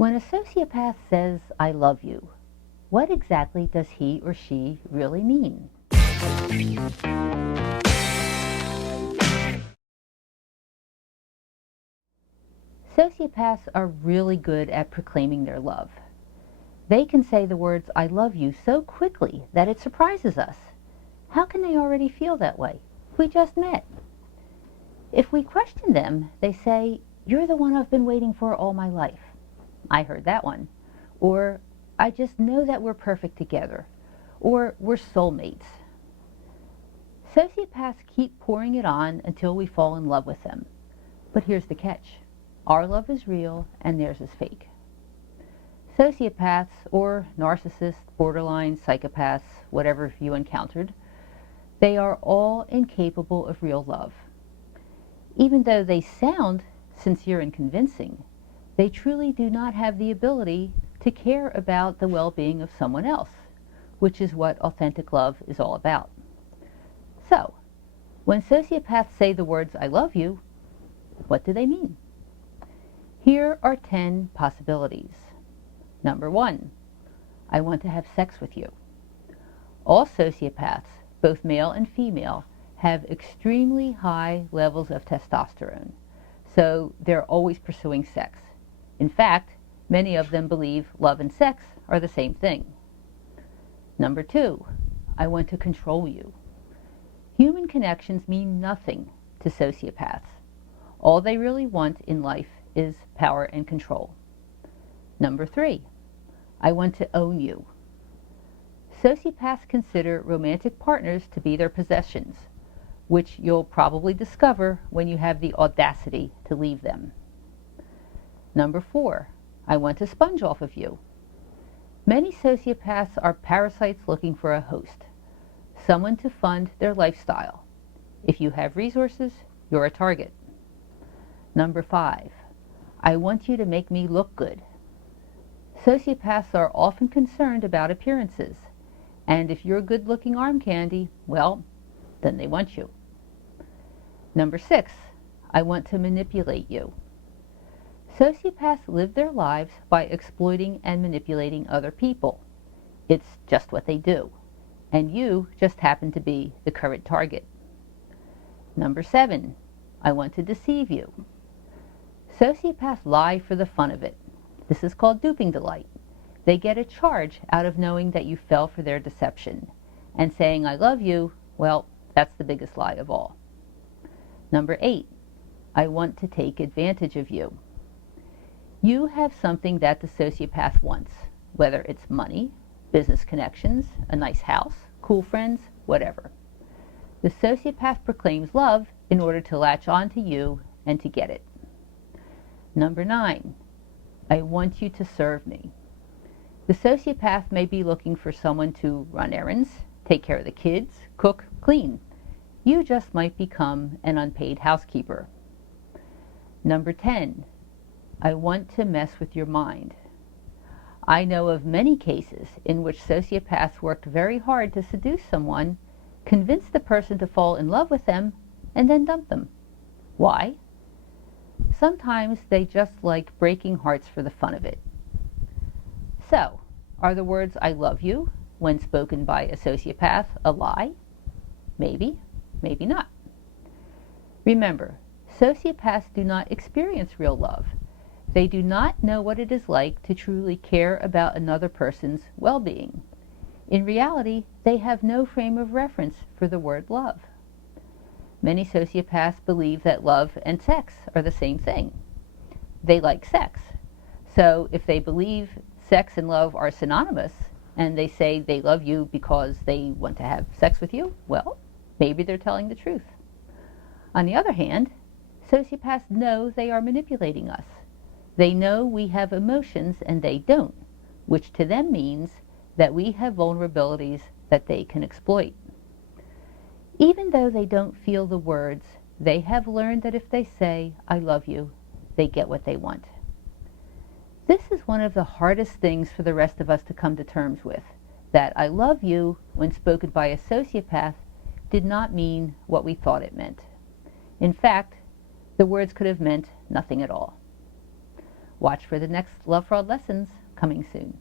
When a sociopath says, "I love you," what exactly does he or she really mean? Sociopaths are really good at proclaiming their love. They can say the words, "I love you," so quickly that it surprises us. How can they already feel that way? We just met. If we question them, they say, "You're the one I've been waiting for all my life." I heard that one. Or, "I just know that we're perfect together." Or, "We're soulmates." Sociopaths keep pouring it on until we fall in love with them. But here's the catch. Our love is real and theirs is fake. Sociopaths, or narcissists, borderline, psychopaths, whatever you encountered, they are all incapable of real love. Even though they sound sincere and convincing, they truly do not have the ability to care about the well-being of someone else, which is what authentic love is all about. So, when sociopaths say the words, "I love you," what do they mean? Here are 10 possibilities. Number 1, I want to have sex with you. All sociopaths, both male and female, have extremely high levels of testosterone, so they're always pursuing sex. In fact, many of them believe love and sex are the same thing. Number 2, I want to control you. Human connections mean nothing to sociopaths. All they really want in life is power and control. Number 3, I want to own you. Sociopaths consider romantic partners to be their possessions, which you'll probably discover when you have the audacity to leave them. Number 4, I want to sponge off of you. Many sociopaths are parasites looking for a host, someone to fund their lifestyle. If you have resources, you're a target. Number 5, I want you to make me look good. Sociopaths are often concerned about appearances, and if you're good-looking arm candy, well, then they want you. Number 6, I want to manipulate you. Sociopaths live their lives by exploiting and manipulating other people. It's just what they do, and you just happen to be the current target. Number 7, I want to deceive you. Sociopaths lie for the fun of it. This is called duping delight. They get a charge out of knowing that you fell for their deception. And saying, "I love you," well, that's the biggest lie of all. Number 8, I want to take advantage of you. You have something that the sociopath wants, whether it's money, business connections, a nice house, cool friends, whatever. The sociopath proclaims love in order to latch on to you and to get it. Number 9, I want you to serve me. The sociopath may be looking for someone to run errands, take care of the kids, cook, clean. You just might become an unpaid housekeeper. Number 10, I want to mess with your mind. I know of many cases in which sociopaths worked very hard to seduce someone, convince the person to fall in love with them, and then dump them. Why? Sometimes they just like breaking hearts for the fun of it. So, are the words "I love you," when spoken by a sociopath, a lie? Maybe, maybe not. Remember, sociopaths do not experience real love. They do not know what it is like to truly care about another person's well-being. In reality, they have no frame of reference for the word love. Many sociopaths believe that love and sex are the same thing. They like sex. So if they believe sex and love are synonymous, and they say they love you because they want to have sex with you, well, maybe they're telling the truth. On the other hand, sociopaths know they are manipulating us. They know we have emotions and they don't, which to them means that we have vulnerabilities that they can exploit. Even though they don't feel the words, they have learned that if they say, "I love you," they get what they want. This is one of the hardest things for the rest of us to come to terms with, that "I love you," when spoken by a sociopath, did not mean what we thought it meant. In fact, the words could have meant nothing at all. Watch for the next Love Fraud lessons coming soon.